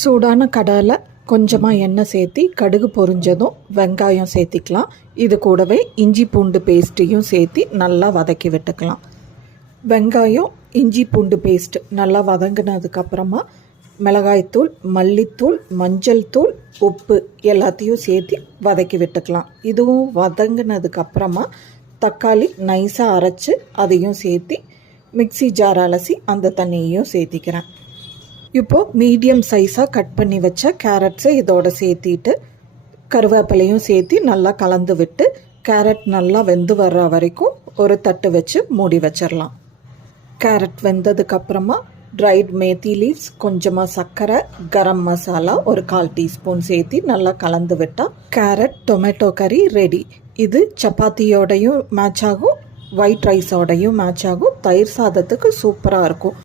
சூடான கடாயில் கொஞ்சமாக எண்ணெய் சேர்த்தி கடுகு பொரிஞ்சதும் வெங்காயம் சேர்த்திக்கலாம். இது கூடவே இஞ்சி பூண்டு பேஸ்ட்டையும் சேர்த்தி நல்லா வதக்கி விட்டுக்கலாம். வெங்காயம் இஞ்சி பூண்டு பேஸ்ட் நல்லா வதங்கினதுக்கப்புறமா மிளகாய்த்தூள், மல்லித்தூள், மஞ்சள் தூள், உப்பு எல்லாத்தையும் சேர்த்தி வதக்கி விட்டுக்கலாம். இதுவும் வதங்கினதுக்கப்புறமா தக்காளி நைஸாக அரைச்சி அதையும் சேர்த்தி மிக்ஸி ஜார் அலசி அந்த தண்ணியையும் சேர்த்திக்கிறேன். இப்போது மீடியம் சைஸாக கட் பண்ணி வச்ச கேரட்ஸை இதோடு சேர்த்திட்டு கருவேப்பிலையும் சேர்த்தி நல்லா கலந்து விட்டு கேரட் நல்லா வெந்து வர்ற வரைக்கும் ஒரு தட்டு வச்சு மூடி வச்சிடலாம். கேரட் வெந்ததுக்கப்புறமா ட்ரைட் மேத்தி லீவ்ஸ், கொஞ்சமாக சர்க்கரை, கரம் மசாலா ஒரு 1/4 டீஸ்பூன் சேர்த்தி நல்லா கலந்து விட்டால் கேரட் டொமேட்டோ கறி ரெடி. இது சப்பாத்தியோடையும் மேட்ச் ஆகும், ஒயிட் ரைஸோடையும் மேட்ச் ஆகும், தயிர் சாதத்துக்கு சூப்பராக இருக்கும்.